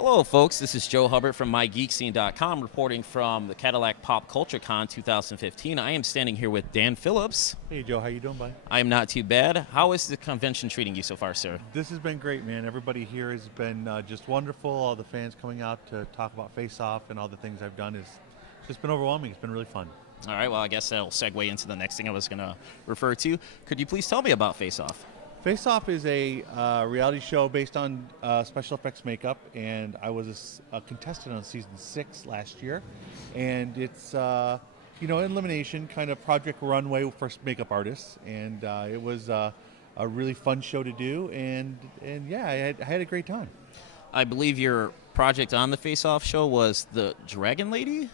Hello, folks. This is Joe Hubbard from MIGeekScene.com reporting from the Cadillac Pop Culture Con 2015. I am standing here with Dan Phillips. Hey, Joe. How you doing, buddy? I am not too bad. How is the convention treating you so far, sir? This has been great, man. Everybody here has been just wonderful. All the fans coming out to talk about Face Off and all the things I've done is just been overwhelming. It's been really fun. All right, well, I guess that'll segue into the next thing I was going to refer to. Could you please tell me about Face Off? Face Off is a reality show based on special effects makeup, and I was a contestant on season 6 last year. And it's, elimination, kind of Project Runway for makeup artists. And it was a really fun show to do, and yeah, I had a great time. I believe your project on the Face Off show was the Dragon Lady?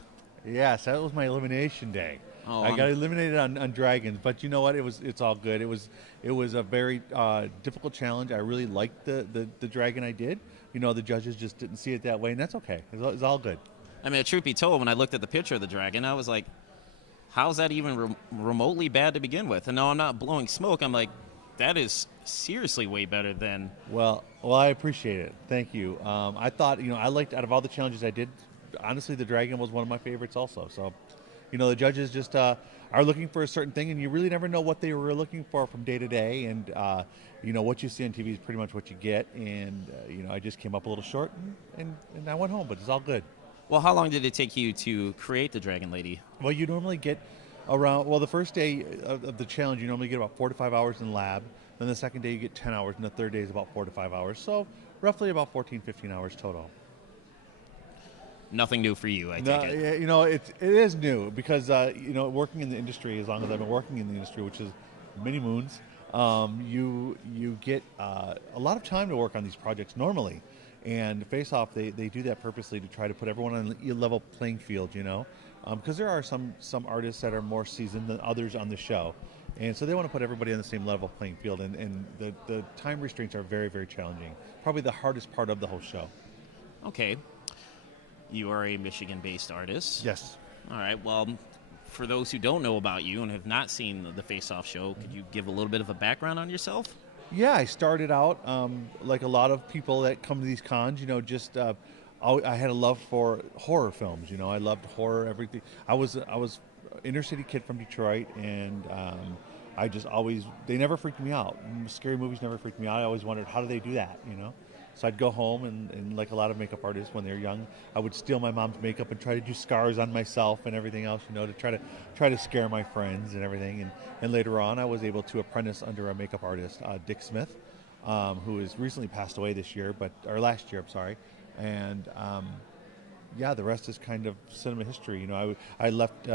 Yes, that was my elimination day. I got eliminated on dragons, but you know what? It's all good. It was a very difficult challenge. I really liked the dragon I did. You know, the judges just didn't see it that way, and that's okay. It's all good. I mean, truth be told, when I looked at the picture of the dragon, I was like, how's that even remotely bad to begin with? And no, I'm not blowing smoke. I'm like, that is seriously way better than... Well, I appreciate it. Thank you. I thought, I liked, out of all the challenges I did, honestly, the dragon was one of my favorites also. So, the judges just are looking for a certain thing, and you really never know what they were looking for from day to day. And, what you see on TV is pretty much what you get. And, I just came up a little short, and I went home, but it's all good. Well, how long did it take you to create the Dragon Lady? Well, you normally get around, the first day of the challenge, you normally get about 4 to 5 hours in lab. Then the second day, you get 10 hours, and the third day is about 4 to 5 hours. So roughly about 14, 15 hours total. Nothing new for you, I take it. It is new because, working in the industry, as long as I've been working in the industry, which is many moons, you get a lot of time to work on these projects normally. And Face Off, they do that purposely to try to put everyone on a level playing field, because there are some artists that are more seasoned than others on the show. And so they want to put everybody on the same level playing field. And the time restraints are very, very challenging. Probably the hardest part of the whole show. Okay. You are a Michigan-based artist. Yes. All right. Well, for those who don't know about you and have not seen the Face Off show, could you give a little bit of a background on yourself? Yeah, I started out like a lot of people that come to these cons. I had a love for horror films. I loved horror, everything. I was inner city kid from Detroit, and I just always, they never freaked me out. Scary movies never freaked me out. I always wondered, how do they do that? So I'd go home and like a lot of makeup artists when they're young, I would steal my mom's makeup and try to do scars on myself and everything else, to try to scare my friends and everything. And later on, I was able to apprentice under a makeup artist, Dick Smith, who has recently passed away last year. And the rest is kind of cinema history. I left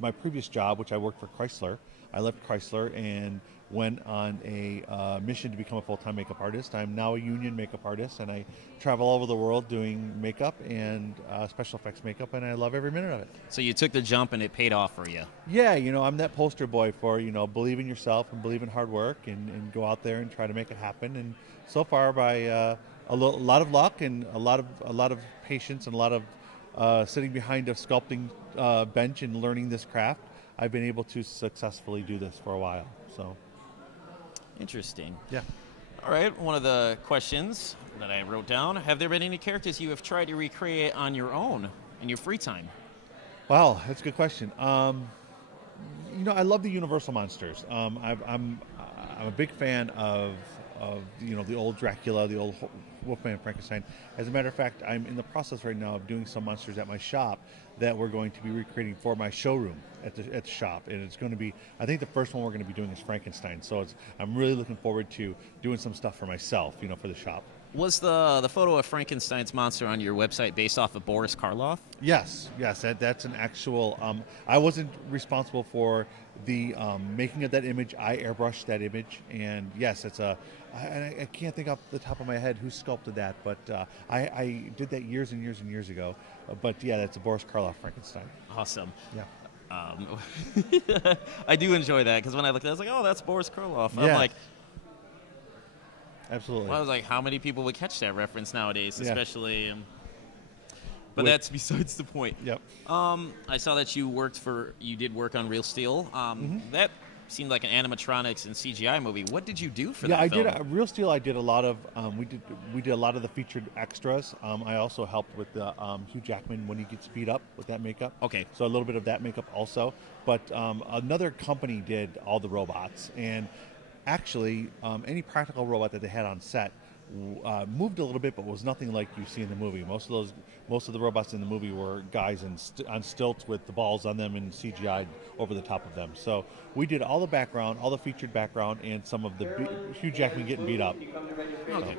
my previous job, which I worked for Chrysler. I left Chrysler and went on a mission to become a full-time makeup artist. I'm now a union makeup artist, and I travel all over the world doing makeup and special effects makeup, and I love every minute of it. So you took the jump, and it paid off for you. Yeah, I'm that poster boy for, believe in yourself and believe in hard work and go out there and try to make it happen. And so far, by a lot of luck and a lot of patience and a lot of sitting behind a sculpting bench and learning this craft, I've been able to successfully do this for a while. So, interesting. Yeah. All right. One of the questions that I wrote down: have there been any characters you have tried to recreate on your own in your free time? Wow, that's a good question. I love the Universal monsters. I'm a big fan of the old Dracula, the old Wolfman Frankenstein. As a matter of fact, I'm in the process right now of doing some monsters at my shop that we're going to be recreating for my showroom at the shop, and it's going to be, I think the first one we're going to be doing is Frankenstein. So I'm really looking forward to doing some stuff for myself, for the shop. Was the photo of Frankenstein's monster on your website based off of Boris Karloff? Yes, that's an actual. I wasn't responsible for the making of that image. I airbrushed that image, and yes, it's I can't think off the top of my head who sculpted that, but I did that years and years and years ago. But yeah, that's a Boris Karloff Frankenstein. Awesome. Yeah. I do enjoy that because when I looked at it, I was like, oh, that's Boris Karloff. Yeah. I'm like, absolutely. Well, I was like, how many people would catch that reference nowadays, Yeah. especially? But that's besides the point. Yep. I saw that you did work on Real Steel. That seemed like an animatronics and CGI movie. What did you do for Yeah, that I film? did Real Steel. I did a lot of we did a lot of the featured extras. I also helped with the Hugh Jackman when he gets beat up with that makeup. Okay. So a little bit of that makeup also. But another company did all the robots, and actually any practical robot that they had on set moved a little bit, but was nothing like you see in the movie. Most of the robots in the movie were guys on stilts with the balls on them and CGI'd over the top of them. So we did all the background, all the featured background, and some of the Hugh Jackman getting beat up. Okay.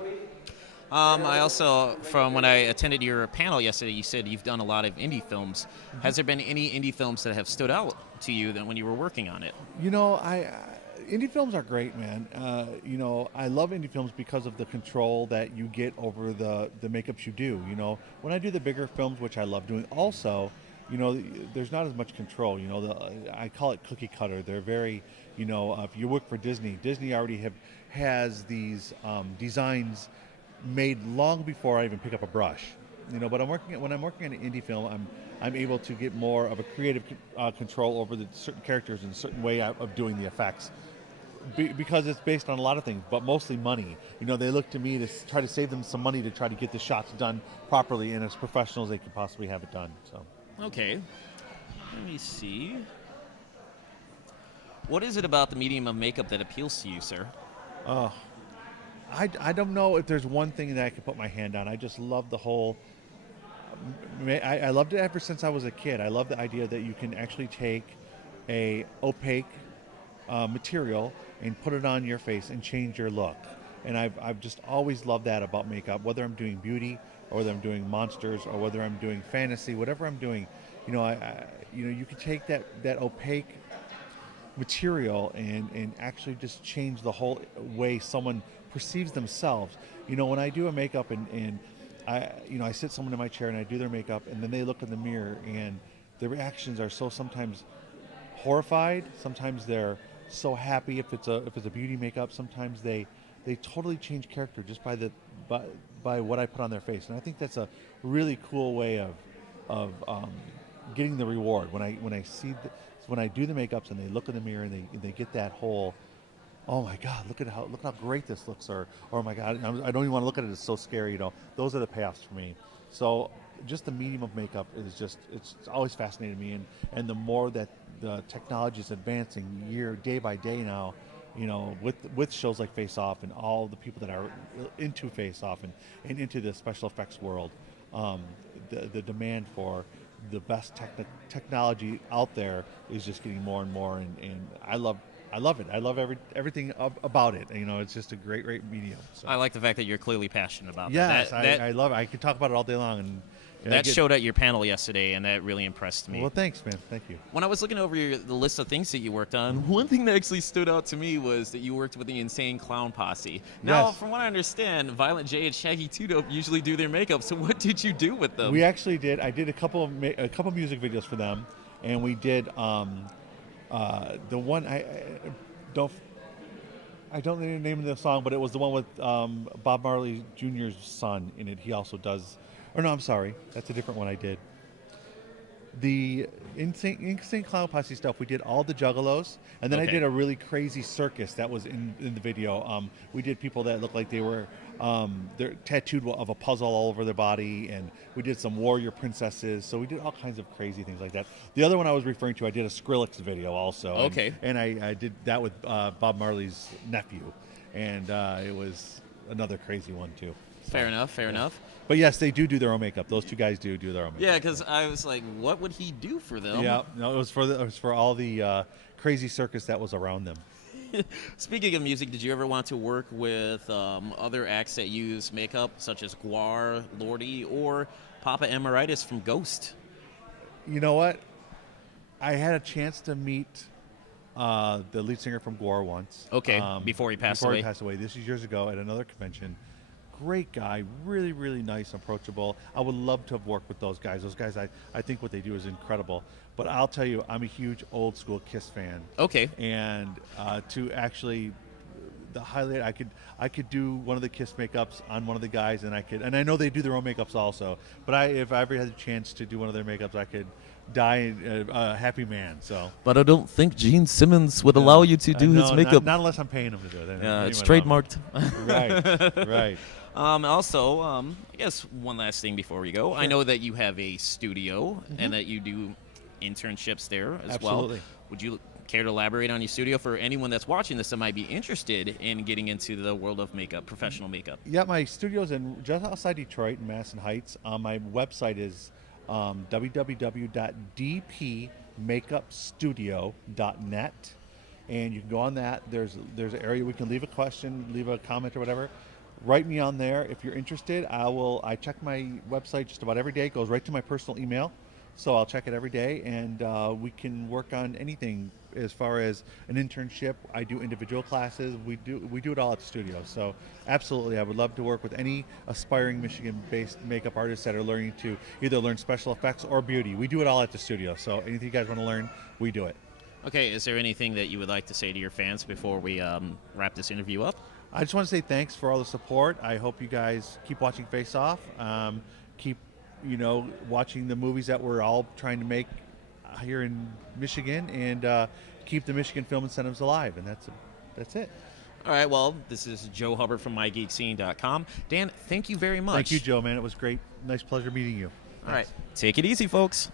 I also, from when I attended your panel yesterday, you said you've done a lot of indie films. Has there been any indie films that have stood out to you when you were working on it? You know, indie films are great, man. You know, I love indie films because of the control that you get over the makeups you do. You know, when I do the bigger films, which I love doing, also, you know, there's not as much control. You know, I call it cookie cutter. They're very, you know, if you work for Disney, Disney already has these designs made long before I even pick up a brush. You know, but when I'm working on an indie film, I'm able to get more of a creative control over the certain characters and a certain way of doing the effects. Because it's based on a lot of things, but mostly money. You know, they look to me to try to save them some money to try to get the shots done properly and as professional as they can possibly have it done. So, Okay. Let me see. What is it about the medium of makeup that appeals to you, sir? I don't know if there's one thing that I can put my hand on. I just love the whole. I loved it ever since I was a kid. I love the idea that you can actually take a opaque material and put it on your face and change your look. And I've just always loved that about makeup, whether I'm doing beauty or whether I'm doing monsters or whether I'm doing fantasy, whatever I'm doing. You know, you can take that opaque material and actually just change the whole way someone perceives themselves. You know, when I do a makeup and I sit someone in my chair and I do their makeup and then they look in the mirror and the reactions are so sometimes horrified, sometimes they're so happy if it's a beauty makeup, sometimes they totally change character just by what I put on their face. And I think that's a really cool way of getting the reward when I do the makeups and they look in the mirror and they get that whole, oh my God, look how great this looks, or oh my God, I don't even want to look at it, it's so scary. You know, those are the payoffs for me. So just the medium of makeup it's always fascinated me, and the more that the technology is advancing day by day now, you know, with shows like Face Off and all the people that are into Face Off and into the special effects world, the demand for the best technology out there is just getting more and more, and I love it. I love everything about it. You know, it's just a great medium. So. I like the fact that you're clearly passionate about yes, that. I love it. I could talk about it all day long. And that showed at your panel yesterday, and that really impressed me. Well, thanks, man. Thank you. When I was looking over the list of things that you worked on, one thing that actually stood out to me was that you worked with the Insane Clown Posse. Now, Yes. from what I understand, Violent J and Shaggy 2 Dope usually do their makeup, so what did you do with them? We actually did. I did a couple music videos for them, and we did the one I don't know the name of the song, but it was the one with Bob Marley Jr.'s son in it. He also does. Or no, I'm sorry, that's a different one I did. The Insane Clown Posse stuff, we did all the Juggalos, and then I did a really crazy circus that was in the video. We did people that looked like they were they're tattooed of a puzzle all over their body, and we did some warrior princesses. So we did all kinds of crazy things like that. The other one I was referring to, I did a Skrillex video also. Okay. And I did that with Bob Marley's nephew, and it was another crazy one too. Fair enough. But yes, they do their own makeup. Those two guys do their own makeup. Yeah, because I was like, what would he do for them? Yeah, no, it was for all the crazy circus that was around them. Speaking of music, did you ever want to work with other acts that use makeup, such as Guar, Lordy, or Papa Emeritus from Ghost? You know what? I had a chance to meet the lead singer from Guar once. Okay, before he passed away. This is years ago at another convention. Great guy, really, really nice, approachable. I would love to have worked with those guys. Those guys, I think what they do is incredible. But I'll tell you, I'm a huge old school Kiss fan. Okay. And to actually, the highlight. I could do one of the Kiss makeups on one of the guys, and I know they do their own makeups also. But if I ever had the chance to do one of their makeups, I could die a happy man. So. But I don't think Gene Simmons would allow you to do his makeup. Not unless I'm paying him to do it. Yeah, it's trademarked. Right. Also, I guess one last thing before we go. Sure. I know that you have a studio and that you do internships there as Absolutely. well. Would you care to elaborate on your studio for anyone that's watching this that might be interested in getting into the world of makeup, professional makeup? Yeah, my studio's just outside Detroit in Madison Heights. My website is www.dpmakeupstudio.net, and you can go on that. There's an area we can leave a question, leave a comment or whatever. Write me on there if you're interested. I check my website just about every day. It goes right to my personal email, so I'll check it every day, and we can work on anything as far as an internship. I do individual classes. We do it all at the studio. So absolutely, I would love to work with any aspiring Michigan-based makeup artists that are learning to either learn special effects or beauty. We do it all at the studio. So anything you guys want to learn, we do it. Okay, is there anything that you would like to say to your fans before we wrap this interview up? I just want to say thanks for all the support. I hope you guys keep watching Face Off. Keep watching the movies that we're all trying to make here in Michigan, and keep the Michigan film incentives alive. And that's it. All right, well, this is Joe Hubbard from MIGeekScene.com. Dan, thank you very much. Thank you, Joe, man. It was great. Nice pleasure meeting you. All right, take it easy, folks.